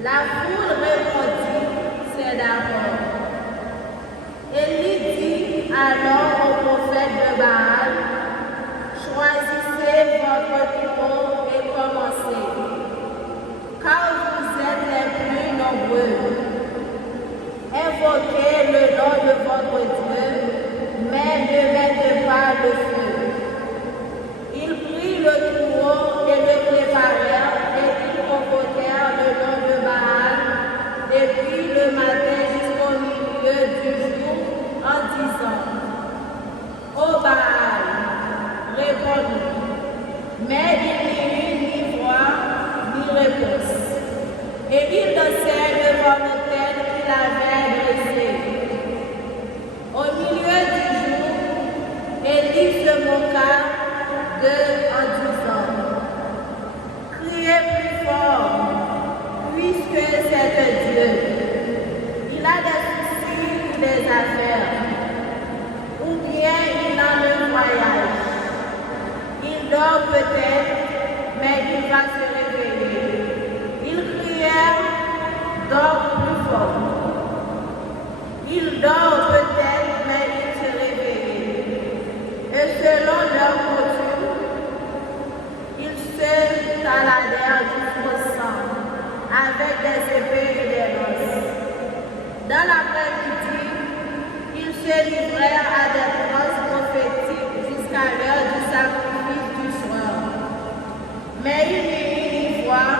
La foule répondit, c'est d'accord. Élie dit alors au prophète de Baal, choisissez votre trou et commencez, car vous êtes les plus nombreux. Invoquez le nom de votre Dieu, mais ne mettez pas le feu. Ils prirent le troupeau et le préparèrent, et ils convoquèrent le nom de Baal depuis le matin jusqu'au milieu du jour, en disant, ô Baal, réponds-nous. Mais il n'y eut ni voix, ni réponse. Et ils dansèrent devant l'autel qu'il avait dressé. Au milieu du jour, Élie se moqua d'eux en disant, criez plus fort, puisque c'est Dieu. Il a des soucis ou des affaires, ou bien il a un voyage. Il dort peut-être, mais il va se réveiller. Ils crièrent, dors plus fort. Il dort peut-être, mais il se réveille. Et selon leur coutume, ils se taladèrent jusqu'au sang, avec des épées et des lances. Dans l'après-midi, ils se livrèrent à des transes prophétiques jusqu'à l'heure du sacrifice du soir. Mais il n'y eut ni voix,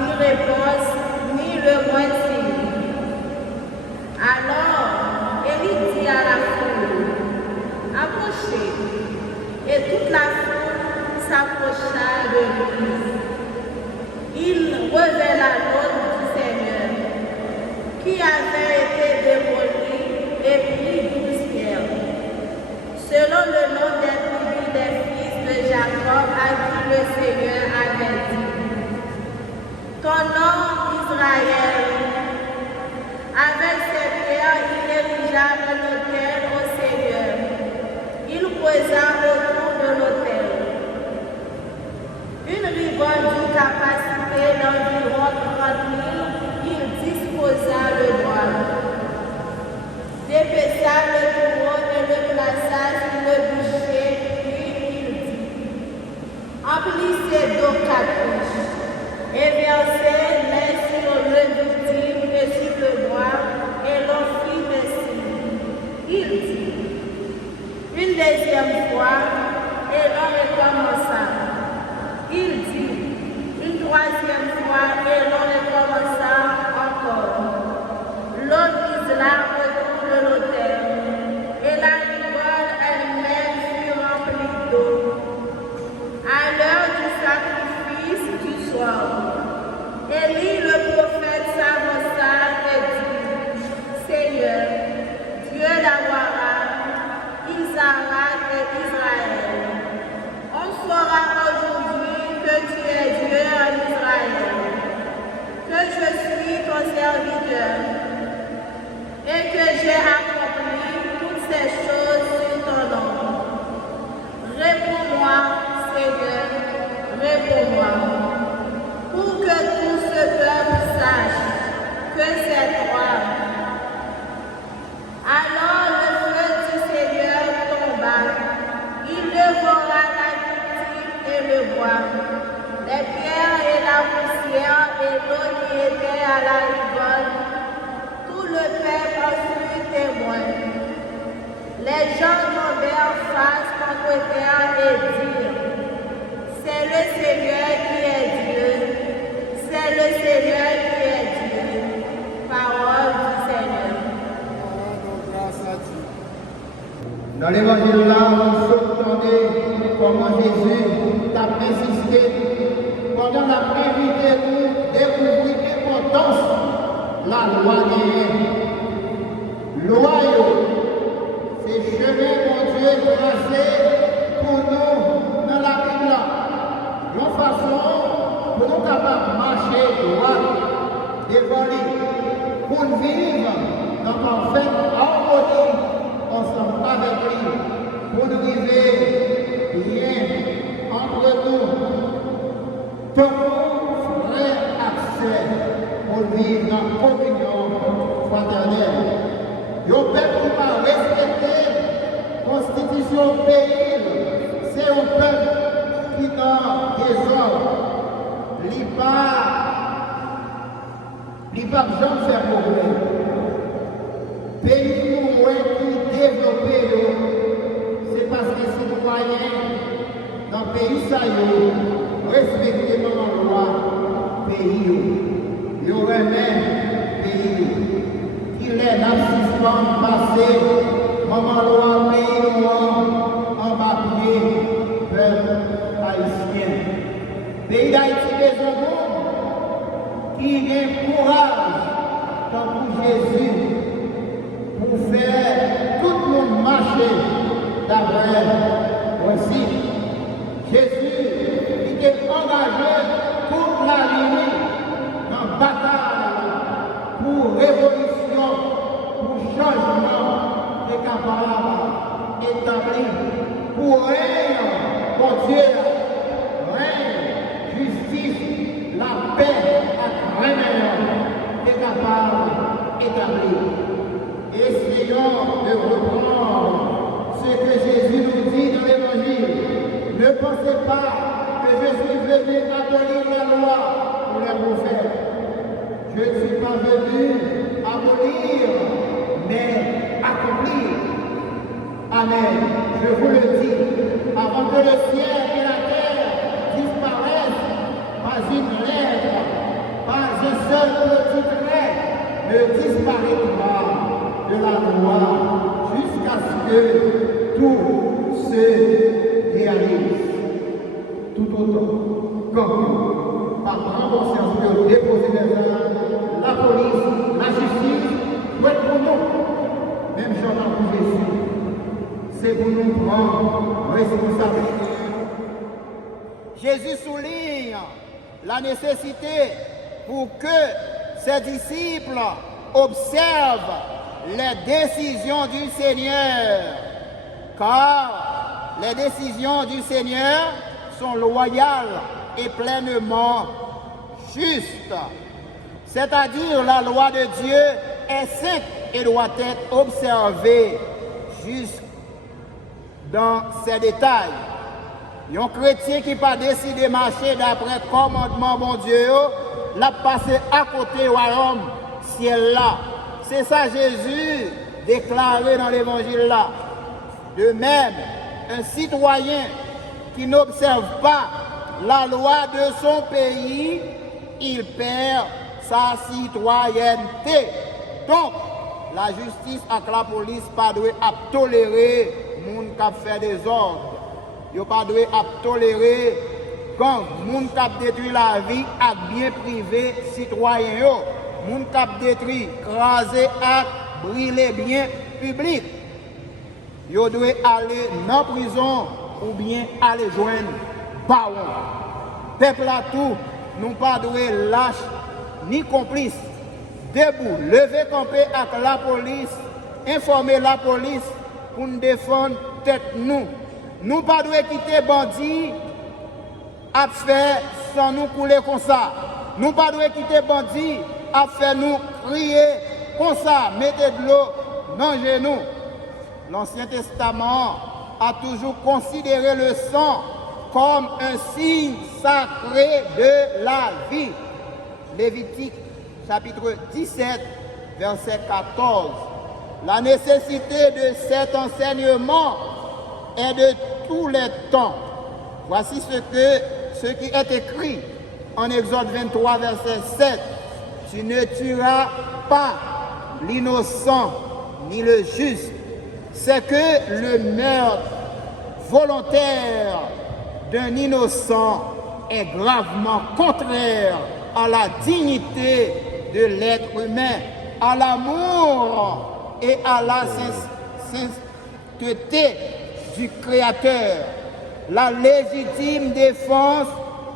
ni réponse, ni le moindre signe. Alors, Élie dit à la foule, approchez. Et toute la foule s'approcha de lui. Il révéla l'ordre du Seigneur, qui avait été démoli et prit 12 pierres, selon le nom des tribus des fils de Jacob à qui le Seigneur avait dit, ton nom Israël. Avec ses pierres, il érigea un autel au Seigneur. Il posa autour de l'autel une rigonde d'une capacité d'environ 30 000. Il disposa le bois, dépeça le troupeau et le plaça sur le bûcher, puis il dit, emplissez d'eau 4 couches et versez-les sur le victime et sur le bois, et l'on fit ainsi. Il dit, une deuxième fois, et l'on recommença. Il dit, une troisième fois, et l'on recommença encore. L'eau gisela autour de l'autel, et la rigole elle-même fut remplie d'eau. À l'heure du sacrifice du soir, Élie le prophète s'avança et dit, Seigneur, Dieu d'Abraham, Isaac et Israël, on saura aujourd'hui que tu es Dieu en Israël, que je suis ton serviteur et que j'ai accompli toutes ces choses sur ton nom. Réponds-moi, Seigneur, réponds-moi, pour que tout ce peuple sache que c'est toi. Alors le feu du Seigneur tomba, il dévora la victime et le bois, les pierres et la poussière et l'eau qui était à la rigole. Tout le peuple en fut témoin. Les gens tombèrent face contre terre et dirent, c'est le Seigneur qui est Dieu, c'est le Seigneur qui est Dieu. Parole du Seigneur. Dans l'évangile là, nous entendons comment Jésus a persisté pendant la prévité nous découvrir l'importance de la loi gagnée. Loi, c'est chemin, mon Dieu, tracé pour nous dans la Bible. De façon pour nous capables de marcher droit devant lui, pour vivre dans parfaite harmonie ensemble avec lui, pour nous vivre bien entre nous. Ton frère accès pour vivre dans la communion fraternelle. Le peuple qui va respecter la constitution du pays, c'est un peuple qui dans des ordres. Il ne va jamais faire problème. Pays qui développé, c'est parce que les citoyens dans le pays respectent la loi pays. Il y aurait même pays qui les assistants passés, maman loi pays en bas peuple haïtien. Pays d'Haïti, les hommes qui ont courage comme Jésus pour faire tout le monde marcher d'après aussi. Jésus qui est engagé toute la ligne dans la bataille pour révolution, pour changement, est capable d'établir pour règne, pour Dieu, règne, justice, la paix, la règne, est capable d'établir. Essayons de reprendre ce que Jésus nous dit dans l'Évangile. Ne pensez pas que je suis venu abolir la loi pour les prophètes. Je ne suis pas venu abolir, mais accomplir. Amen. Je vous le dis, avant que le ciel et la terre disparaissent, pas une lettre, pas un seul petit trait ne disparaîtra de la loi jusqu'à ce que tout se réalise. Tout autant comme par grand bon sens de déposer les armes, la police, la justice, doit être pour nous. Même Jean pour Jésus, c'est pour nous prendre responsabilité. Jésus souligne la nécessité pour que ses disciples observent les décisions du Seigneur, car les décisions du Seigneur sont loyales et pleinement justes. C'est-à-dire la loi de Dieu est sainte et doit être observée jusque dans ses détails. Un chrétien qui n'a pas décidé de marcher d'après le commandement bon Dieu, l'a passé à côté au royaume ciel là. C'est ça Jésus déclaré dans l'évangile là. De même, un citoyen qui n'observe pas la loi de son pays, il perd sa citoyenneté. Donc, la justice avec la police pas doit tolérer les gens qui fait des ordres. Il pas doit tolérer quand les gens qui détruit la vie à bien privé citoyen. Les gens qui détruit, craser et brûler bien public. Ils doivent aller dans la prison ou bien aller joindre baron. Peuple à tout, nous pas doivent lâcher ni complice. Debout, lever camper avec la police, informer la police pour nous défendre tête nous. Nous pas doivent quitter bandits à faire sans nous couler comme ça. Nous pas doivent quitter bandits à faire nous crier comme ça, mettez de l'eau dans les genoux. L'Ancien Testament a toujours considéré le sang comme un signe sacré de la vie. Lévitique chapitre 17, verset 14. La nécessité de cet enseignement est de tous les temps. Voici ce qui est écrit en Exode 23, verset 7. Tu ne tueras pas l'innocent ni le juste. C'est que le meurtre volontaire d'un innocent est gravement contraire à la dignité de l'être humain, à l'amour et à la sainteté du Créateur. La légitime défense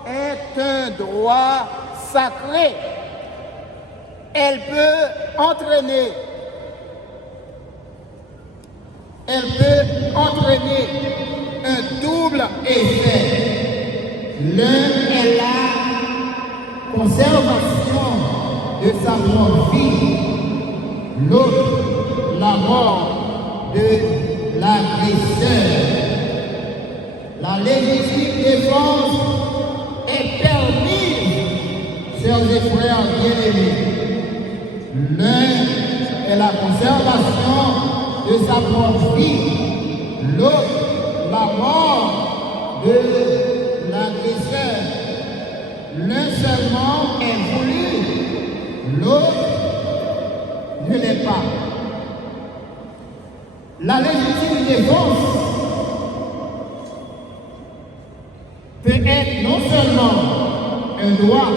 est un droit sacré. Elle peut entraîner un double effet. L'un est la conservation de sa propre vie, l'autre la mort de l'agresseur. La légitime défense est permise, sœurs et frères bien-aimés. L'un est la conservation de sa propre vie, l'autre la mort de l'agresseur. L'un seulement est voulu, l'autre ne l'est pas. La légitime défense peut être non seulement un droit,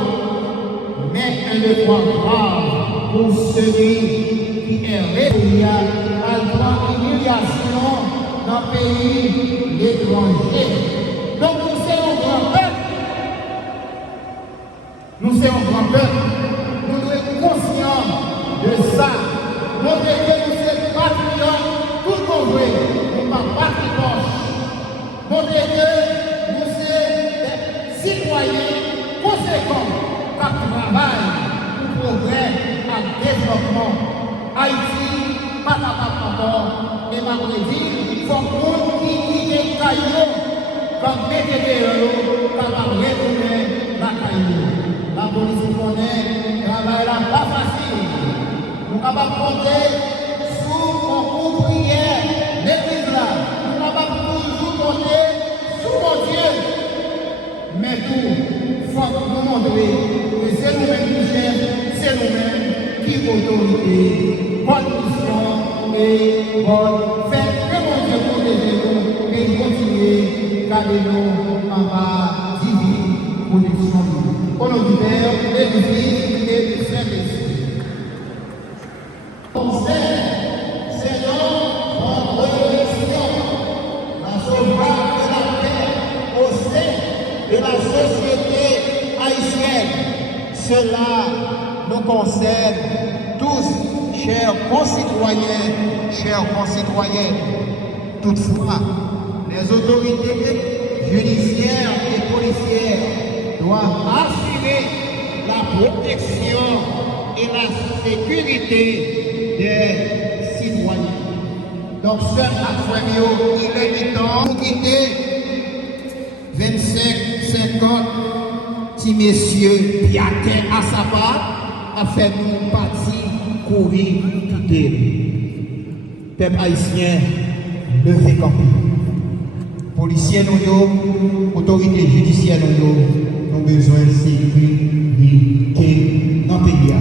mais un devoir grave pour celui qui est réfugié à la humiliation dans le pays étranger. Donc nous sommes grand peuple. Nous sommes grand peuple. Nous devons être conscients de ça. Montrer que nous sommes patriotes, tout le monde veut. Nous ne sommes pas de poche. Montrer que nous sommes des citoyens conséquents qui travaillent pour le progrès et le développement. Haïti, pas encore, et ma dit, il faut qu'on qui est caillou, comme météo, capable de retourner la caillou. La police connaît, travail là pas facile. Nous sommes capables de compter sur mon prière, l'église là. Nous sommes capables de toujours compter sur mon Dieu. Mais tout, il faut nous montrer que c'est nous-mêmes qui chefs, c'est nous-mêmes qui autorité, bonne mission et bonne fête. Que mon Dieu protège nous et continue à garder nous en bas divine protection. Au nom du Père, et du Fils et du Saint-Esprit. C'est notre révolution, la sauvegarde de la paix au sein de la société haïtienne. Cela nous concerne tous, chers concitoyens, chers concitoyennes. Toutefois, les autorités judiciaires et policières doivent assurer la protection et la sécurité des citoyens. Donc, seul à Frémio, il est temps pour quitter 25-50 petits messieurs piatés à sa part, afin de nous partir, courir, quitter. Peuple haïtien, levez campi. Policiers nous, autorités judiciaires nous avons besoin de sécurité dans le pays.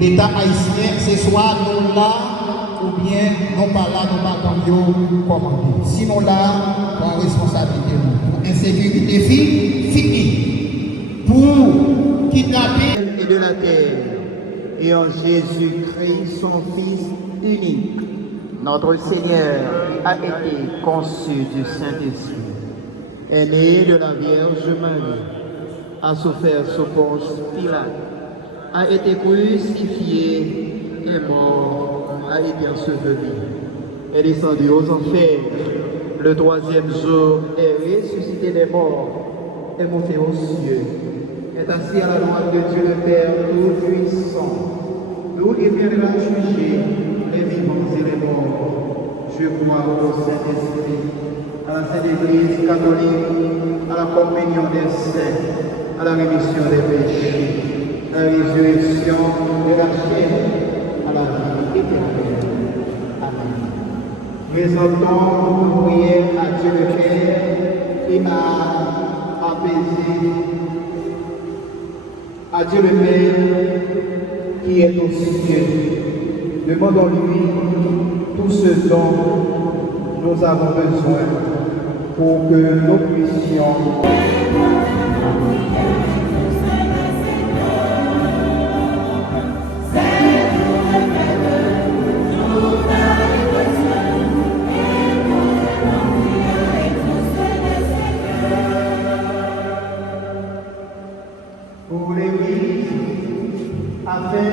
L'État haïtien, c'est soit nous là, ou bien non pas là, nous pas commander. Sinon là, la responsabilité pour insécurité fini. Pour kidnapper et de la terre, et en Jésus-Christ, son Fils unique, notre Seigneur a été conçu du Saint-Esprit, est né de la Vierge Marie, a souffert sous Ponce Pilate, a été crucifié, est mort, a été enseveli, est descendu aux enfers, le troisième jour est ressuscité des morts, est monté aux cieux, est assis à la droite de Dieu le Père Tout-Puissant, d'où il viendra juger les vivants et les morts. Je crois au Saint-Esprit, à la Sainte Église catholique, à la communion des saints, à la rémission des péchés, à la résurrection de la chair, à la vie éternelle. Amen. Présentons nos prières à Dieu le Père et à apaiser à Dieu le Père qui est aux cieux. Demandons-lui tout ce dont nous avons besoin pour que nous puissions pour l'Église afin